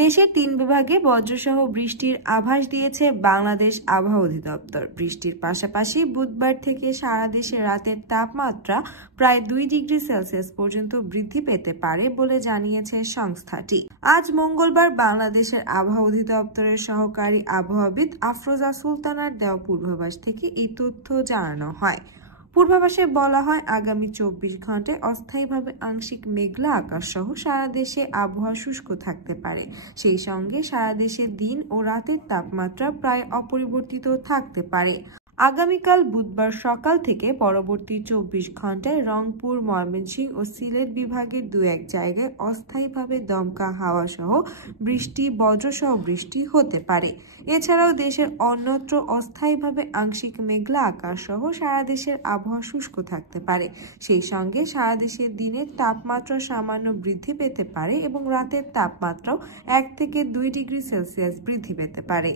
দেশের ৩ বিভাগে বজ্রসহ বৃষ্টির আভাস দিয়েছে বাংলাদেশ আবহাওয়া অধিদপ্তর। বৃষ্টির পাশাপাশি বুধবার থেকে সারা দেশে রাতের তাপমাত্রা প্রায় 2 ডিগ্রি সেলসিয়াস পর্যন্ত বৃদ্ধি পেতে পারে বলে জানিয়েছে সংস্থাটি। আজ মঙ্গলবার বাংলাদেশের আবহাওয়া অধিদপ্তরের সহকারী আবহাওয়াবিদ আফরোজা সুলতানার দেওয়া পূর্বাভাস থেকে এই তথ্য জানানো হয়। পূর্বাভাসে বলা হয়, আগামী 24 ঘন্টায় অস্থায়ীভাবে আংশিক মেঘলা আকাশ সহ সারা দেশে আবহাওয়া শুষ্ক থাকতে পারে। সেই সঙ্গে সারা দেশে দিন ও রাতের তাপমাত্রা প্রায় অপরিবর্তিত থাকতে পারে। আগামীকাল বুধবার সকাল থেকে পরবর্তী 24 ঘন্টায় রংপুর, ময়মনসিংহ ও সিলেট বিভাগের 2-1 জায়গায় অস্থায়ীভাবে দমকা হাওয়া সহ বৃষ্টি, বজ্রসহ বৃষ্টি হতে পারে। এছাড়াও দেশের অন্যত্র অস্থায়ীভাবে আংশিক মেঘলা আকাশ সহ সারা দেশের আবহাওয়া শুষ্ক থাকতে পারে। সেই সঙ্গে সারা দেশের দিনের তাপমাত্রা সামান্য বৃদ্ধি পেতে পারে এবং রাতের তাপমাত্রাও 1 থেকে 2 ডিগ্রি সেলসিয়াস বৃদ্ধি পেতে পারে।